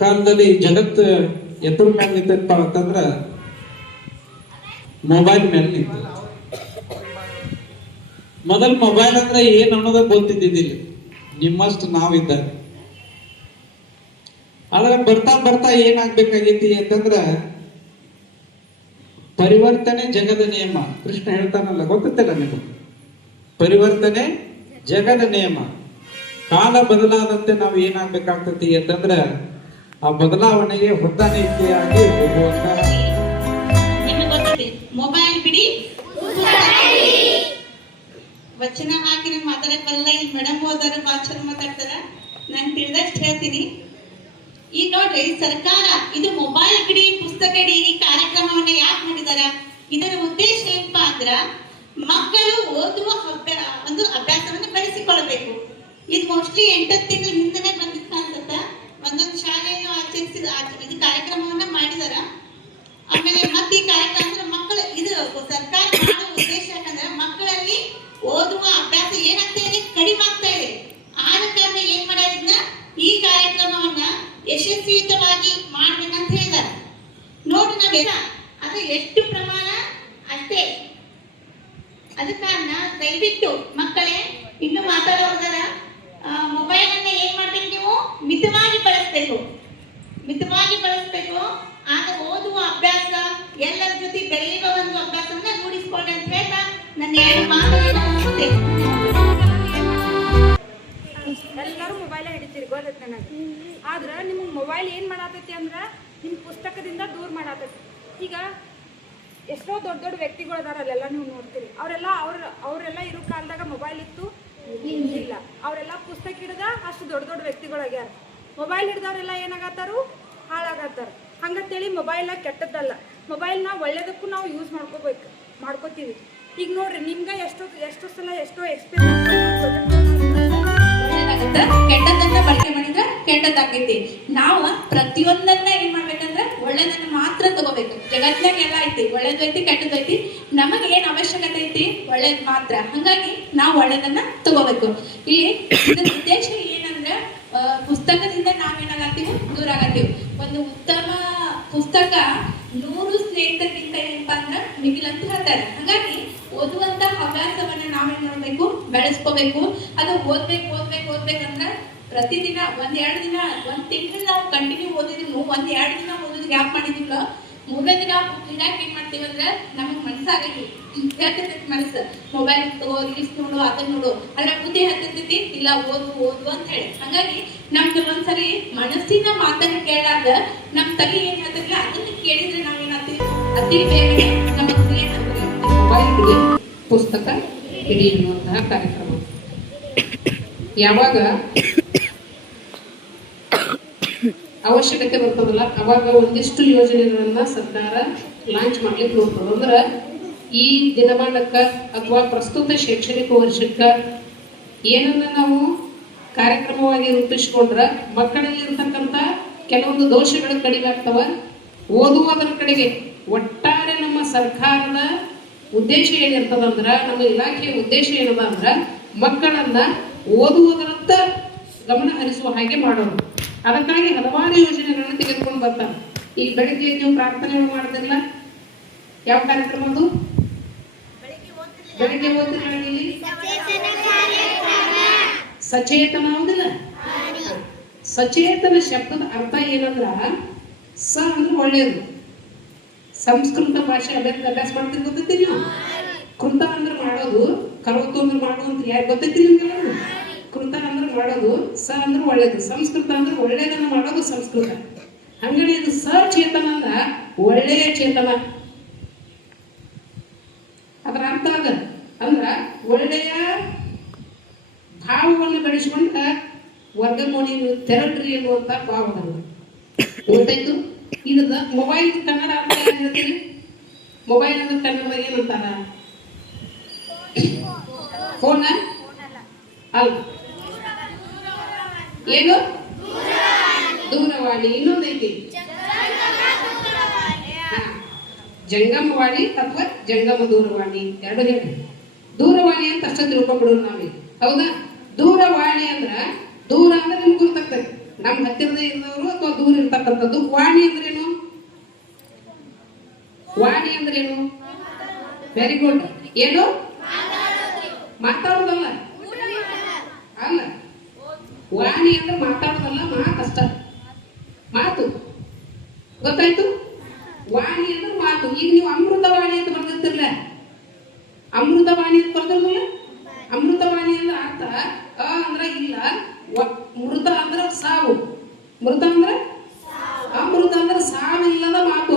ಕಾಲದಲ್ಲಿ ಜಗತ್ತು ಎದ್ರ ಮೇಲೆ ನಿಂತಪ್ಪ ಅಂತಂದ್ರ ಮೊಬೈಲ್ ಮೇಲೆ ನಿಂತ. ಮೊದಲ್ ಮೊಬೈಲ್ ಅಂದ್ರೆ ಏನ್ ಅನ್ನೋದ ಗೊತ್ತಿದ್ದಿದ್ದಿಲ್ಲ, ನಿಮ್ಮಷ್ಟು ನಾವಿದ್ದ. ಆದ್ರೆ ಬರ್ತಾ ಬರ್ತಾ ಏನಾಗ್ಬೇಕಾಗೈತಿ ಅಂತಂದ್ರ ಪರಿವರ್ತನೆ ಜಗದ ನಿಯಮ. ಕೃಷ್ಣ ಹೇಳ್ತಾನಲ್ಲ, ಗೊತ್ತಿಲ್ಲ ನಿಮಗೆ? ಪರಿವರ್ತನೆ ಜಗದ ನಿಯಮ. ಕಾಲ ಬದಲಾದಂತೆ ನಾವು ಏನಾಗ್ಬೇಕಾಗ್ತತಿ ಅಂತಂದ್ರ ಆ ಬದಲಾವಣೆಗೆ ಹೊಂದಾಣಿಕೆಯಾಗಿ ಹೋಗುವಂತ. ಮೊಬೈಲ್ ಬಿಡಿ, ವಚನ ಹಾಕಿ ನಂಗೆ ಮಾತಾಡಕ್ ಬರಲ್ಲ. ಇಲ್ಲಿ ಮೇಡಮ್ ಹೋದಾರ ಭಾಷಣ ಮಾತಾಡ್ತಾರ, ನಾನು ತಿಳಿದಷ್ಟು ಹೇಳ್ತೀನಿ. ಈಗ ನೋಡ್ರಿ, ಸರ್ಕಾರ ಇದು ಮೊಬೈಲ್ ಬಿಡಿ ಪುಸ್ತಕ ಇಡಿ ಈ ಕಾರ್ಯಕ್ರಮವನ್ನ ಯಾಕೆ ಮಾಡಿದಾರ? ಇದರ ಉದ್ದೇಶ ಏನಪ್ಪಾ ಅಂದ್ರ ಮಕ್ಕಳು ಓದುವ ಒಂದು ಅಭ್ಯಾಸವನ್ನು ಬೆಳೆಸಿಕೊಳ್ಳಬೇಕು. ಇದು ಮೋಸ್ಟ್ಲಿ 8 ತಿಂಗಳ ಹಿಂದನೆ ಬಂದಿತ್ತ ಅನ್ಸತ್ತ. ಒಂದೊಂದು ಶಾಲೆಯನ್ನು ಆಚರಿಸಿದ ಇದು ಕಾರ್ಯಕ್ರಮವನ್ನ ಮಾಡಿದಾರ. ಆಮೇಲೆ ಮತ್ತೆ ಈ ಕಾರ್ಯಕ್ರಮ ಅಂದ್ರೆ ಮಕ್ಕಳು ಇದು ಸರ್ಕಾರ ಮಾಡೋ ಉದ್ದೇಶ ಯಾಕಂದ್ರೆ ಮಕ್ಕಳಲ್ಲಿ ಓದುವ ಅಭ್ಯಾಸ ಏನಾಗ್ತಾ ಇದೆ, ಕಡಿಮೆ ಆಗ್ತಾ ಇದೆ. ಆದ ಕಾರಣ ಏನ್ ಮಾಡಿದ್ನ ಈ ಕಾರ್ಯಕ್ರಮವನ್ನ ಯಶಸ್ವಿಯುತವಾಗಿ ಮಾಡ್ಬೇಕಂತ ಹೇಳಿದಾರೆ. ನೋಡಿ ನಾವೆಲ್ಲ ಅದು ಎಷ್ಟು ಪ್ರಮಾಣ ಅಷ್ಟೇ. ಅದ ಕಾರಣ ದಯವಿಟ್ಟು ಮಕ್ಕಳೇ, ಇನ್ನು ಮಾತಾಡೋದಾರ ಮೊಬೈಲ್ ಅನ್ನ ಏನ್ ಮಾಡ್ಬೇಕು, ನೀವು ಮಿತವಾಗಿ ಬಳಸ್ಬೇಕು, ಮಿತವಾಗಿ ಬಳಸ್ಬೇಕು. ಆಗ ಓದುವ ಅಭ್ಯಾಸ ಎಲ್ಲರ ಜೊತೆ ಬೆಳೆಯುವ ಒಂದು ಅಭ್ಯಾಸವನ್ನ ರೂಢಿಸ್ಕೊಳ್ಳಿ ಅಂತ ಹೇಳ್ತಾ ನನ್ನ 2 ಮಾತುಗಳನ್ನ ಮುಗಿಸ್ತೇನೆ. ಎಲ್ಲರೂ ಮೊಬೈಲ್ ಹಿಡಿತೀರಿ ಗೊತ್ತೈತೆ ನನಗೆ. ಆದ್ರೆ ನಿಮಗೆ ಮೊಬೈಲ್ ಏನು ಮಾಡತೈತಿ ಅಂದ್ರೆ ನಿಮ್ಮ ಪುಸ್ತಕದಿಂದ ದೂರ ಮಾಡತೈತಿ. ಈಗ ಎಷ್ಟೋ ದೊಡ್ಡ ದೊಡ್ಡ ವ್ಯಕ್ತಿಗಳು ಅದಾರ, ಅಲ್ಲೆಲ್ಲ ನೀವು ನೋಡ್ತೀರಿ. ಅವರೆಲ್ಲ ಇರೋ ಕಾಲದಾಗ ಮೊಬೈಲ್ ಇತ್ತು, ಇಲ್ಲ. ಅವರೆಲ್ಲ ಪುಸ್ತಕ ಹಿಡ್ದ ಅಷ್ಟು ದೊಡ್ಡ ದೊಡ್ಡ ವ್ಯಕ್ತಿಗಳಾಗ್ಯಾರ. ಮೊಬೈಲ್ ಹಿಡ್ದವ್ರೆಲ್ಲ ಏನಾಗತ್ತಾರು, ಹಾಳಾಗತ್ತಾರ. ಹಂಗಂತೇಳಿ ಮೊಬೈಲ್ ಕೆಟ್ಟದ್ದಲ್ಲ. ಮೊಬೈಲ್ನ ಒಳ್ಳೇದಕ್ಕೂ ನಾವು ಯೂಸ್ ಮಾಡ್ಕೋತೀವಿ. ಈಗ ನೋಡ್ರಿ, ನಿಮ್ಗೆ ಎಷ್ಟೋ ಸಲ ಎಷ್ಟೋ ಎಕ್ಸ್ಪೀರಿಯನ್ಸ್ ಕೆಟ್ಟದನ್ನ ಬಳಕೆ ಮಾಡಿದ್ರೆ ಕೆಟ್ಟದಾಗೈತಿ. ನಾವು ಪ್ರತಿಯೊಂದನ್ನ ಏನ್ ಮಾಡ್ಬೇಕಂದ್ರೆ ಒಳ್ಳೇದನ್ನ ಮಾತ್ರ ತಗೋಬೇಕು. ಜಗತ್ನಾಗ ಎಲ್ಲ ಐತಿ, ಒಳ್ಳೇದು ಐತಿ ಕೆಟ್ಟದ್ದು ಐತಿ. ನಮಗೆ ಏನ್ ಅವಶ್ಯಕತೆ ಐತಿ, ಒಳ್ಳೇದ್ ಮಾತ್ರ. ಹಂಗಾಗಿ ನಾವು ಒಳ್ಳೇದನ್ನ ತಗೋಬೇಕು. ಇಲ್ಲಿ ಇದರ ಉದ್ದೇಶ ಏನಂದ್ರೆ ಪುಸ್ತಕದಿಂದ ನಾವೇನಾಗತ್ತೀವಿ, ದೂರ ಆಗತ್ತೀವಿ. ಒಂದು ಉತ್ತಮ ಪುಸ್ತಕ 100 ಸ್ನೇಹಿತರಿಗಿಂತ ಏನಪ್ಪಾ ಅಂದ್ರೆ ಮಿಗಿಲು ಅಂತ ಹೇಳ್ತಾರೆ. ಹಾಗಾಗಿ ಓದುವಂತ ಹವ್ಯಾಸವನ್ನ ನಾವೇನ್ ಮಾಡ್ಬೇಕು, ಬೆಳೆಸ್ಕೋಬೇಕು. ಅದು ಓದ್ಬೇಕಂದ್ರೆ ಪ್ರತಿದಿನ 1-2 ದಿನ, 1 ತಿಂಗಳು ನಾವು ಕಂಟಿನ್ಯೂ ಓದಿದ್ರು, 1-2 ದಿನ ಓದೋದು ಗ್ಯಾಪ್ ಮಾಡಿದಿಲ್ಲ. 3ನೇ ದಿನ ಇಡಾಕ್ ಏನ್ ಮಾಡ್ತೀವಿ ಅಂದ್ರೆ ನಮಗ್ ಮನಸ್ಸಾಗೈತಿ, ಹೇಳ್ತಿರ್ತೈತಿ ಮನಸ್ಸು, ಮೊಬೈಲ್ ತಗೋ, ರೀಲ್ಸ್ ನೋಡು, ಅದನ್ನ ನೋಡು. ಆದ್ರೆ ಬುದ್ಧಿ ಹೇಳ್ತಿರ್ತೈತಿ ಇಲ್ಲ ಓದು ಅಂತ ಹೇಳಿ. ಹಾಗಾಗಿ ನಮ್ ಕೆಲವೊಂದ್ಸರಿ ಮನಸ್ಸಿನ ಮಾತನ್ನ ಕೇಳಾರ್ದ ನಮ್ ತಲೆ ಏನ್ ಹೇಳ್ತಿರ್ಲಿಲ್ಲ ಅದನ್ನ ಕೇಳಿದ್ರೆ ನಾವೇನಾಗ್ತೀವಿ, ಅತಿ ಬೇಗನೆ ನಮ್ಮ ಮೊಬೈಲ್ ಬಿಡಿ ಪುಸ್ತಕ ಹಿಡಿ ಎನ್ನುವಂತಹ ಕಾರ್ಯಕ್ರಮ. ಯಾವಾಗ ಅವಶ್ಯಕತೆ ಬರ್ತದಲ್ಲ ಅವಾಗ ಒಂದಿಷ್ಟು ಯೋಜನೆಗಳನ್ನ ಸರ್ಕಾರ ಲಾಂಚ್ ಮಾಡ್ಲಿಕ್ಕೆ ನೋಡ್ತದ. ಅಂದ್ರೆ ಈ ದಿನಮಾನಕ್ಕ ಅಥವಾ ಪ್ರಸ್ತುತ ಶೈಕ್ಷಣಿಕ ವರ್ಷಕ್ಕ ಏನನ್ನ ನಾವು ಕಾರ್ಯಕ್ರಮವಾಗಿ ರೂಪಿಸ್ಕೊಂಡ್ರ ಮಕ್ಕಳಲ್ಲಿ ಇರ್ತಕ್ಕಂಥ ಕೆಲವೊಂದು ದೋಷಗಳು ಕಡಿಮೆ ಆಗ್ತವ. ಓದುವುದರ ಕಡೆಗೆ ಒಟ್ಟಾರೆ ನಮ್ಮ ಸರ್ಕಾರದ ಉದ್ದೇಶ ಏನಿರ್ತದಂದ್ರ, ನಮ್ಮ ಇಲಾಖೆಯ ಉದ್ದೇಶ ಏನದ ಅಂದ್ರ ಮಕ್ಕಳನ್ನ ಓದುವುದರತ್ತ ಗಮನ ಹರಿಸುವ ಹಾಗೆ ಮಾಡೋದು. ಅದಕ್ಕಾಗಿ ಹಲವಾರು ಯೋಜನೆಗಳನ್ನು ತೆಗೆದುಕೊಂಡು ಬರ್ತಾರೆ. ಈಗ ಬೆಳಿಗ್ಗೆ ನೀವು ಪ್ರಾರ್ಥನೆ ಮಾಡ್ತಿರಲ್ಲ, ಯಾವ ಕಾರ್ಯಕ್ರಮ ಅದು? ಬೆಳಿಗ್ಗೆ ಓದ್ತಿರಲಿ ಸಚೇತನ ಹೌದಿಲ್ಲ? ಸಚೇತನ ಶಬ್ದದ ಅರ್ಥ ಏನಂದ್ರ ಸ ಅಂದ್ರೆ ಒಳ್ಳೆಯದು. ಸಂಸ್ಕೃತ ಭಾಷೆ ಅಭ್ಯಾಸ ಮಾಡ್ತೀರಿ, ಗೊತ್ತೈತಿ ನೀವು? ಕೃತ ಅಂದ್ರೆ ಮಾಡೋದು, ಕರೋತು ಅಂದ್ರೆ ಮಾಡೋದು ಅಂತ ಯಾರು ಗೊತ್ತೈತಿ ನಿಮ್ಗೆಲ್ಲ? ಕೃತ ಅಂದ್ರೆ ಮಾಡೋದು, ಸ ಅಂದ್ರೆ ಒಳ್ಳೇದು. ಸಂಸ್ಕೃತ ಅಂದ್ರೆ ಒಳ್ಳೇದನ್ನ ಮಾಡೋದು ಸಂಸ್ಕೃತ. ಹಂಗನೇ ಇದು ಸಚೇತನ ಅಂದ್ರ ಒಳ್ಳೆಯ ಚೇತನ. ಅದರ ಅರ್ಥ ಅದ ಅಂದ್ರ ಒಳ್ಳೆಯ ಭಾವವನ್ನು ಬೆಳೆಸ್ಕೊಂಡ ವರ್ಗಮೂನಿ ತೆರಳ್ರಿ ಎನ್ನುವಂತ ಭಾವವನ್ನು ಗೊತ್ತಾಯ್ತು. ಇದ ಮೊಬೈಲ್ ಕನ್ನಡ ಅರ್ಥ ಏನ್ ಹೇಳ್ತೀರಿ? ಮೊಬೈಲ್ ಅಂದ್ರೆ ಕನ್ನಡದಾಗ ಏನಂತಾರ? ಫೋನ್ ಅಲ್ಲ, ಏನು? ದೂರವಾಣಿ. ಇನ್ನೊಂದೈತಿ ಜಂಗಮವಾಣಿ ಅಥವಾ ಜಂಗಮ ದೂರವಾಣಿ, ಎರಡು ಹೇಳಿ. ದೂರವಾಣಿ ಅಂತ ಅಷ್ಟ ತಿಳ್ಕೊಂಡ್ಬಿಡೋದು ನಾವೀಗ, ಹೌದಾ? ದೂರವಾಣಿ ಅಂದ್ರ ದೂರ ಅಂದ್ರೆ ನಿಮ್ಗೆ ಗೊತ್ತಾಗ್ತದೆ, ನಮ್ಮ ಹತ್ತಿರದ ಇದ್ದವರು ಅಥವಾ ದೂರ ಇರ್ತಕ್ಕಂಥದ್ದು. ವಾಣಿ ಅಂದ್ರೇನು? ವಾಣಿ ಅಂದ್ರೇನು? Very good. ಏನು? ಮಾತಾಡೋದಲ್ಲ ಅಲ್ಲ. ವಾಣಿ ಅಂದ್ರೆ ಮಾತಾಡೋದಲ್ಲ, ಮಾತಷ್ಟ, ಮಾತು. ಗೊತ್ತಾಯ್ತು? ವಾಣಿ ಅಂದ್ರೆ ಮಾತು. ಈಗ ನೀವು ಅಮೃತವಾಣಿ ಅಂತ ಬರ್ದಿರ್ತಿರ್ಲ, ಅಮೃತವಾಣಿ ಅಂತ ಬರ್ದಿರ್ಲಿಲ್ಲ. ಅಮೃತವಾಣಿ ಅಂದ್ರೆ ಅರ್ಥ ಅಂದ್ರೆ ಇಲ್ಲ, ಮೃತ ಅಂದ್ರೆ ಸಾವು, ಮೃತ ಅಂದ್ರೆ ಅಮೃತ ಅಂದ್ರೆ ಸಾವಿಲ್ಲದ ಮಾತು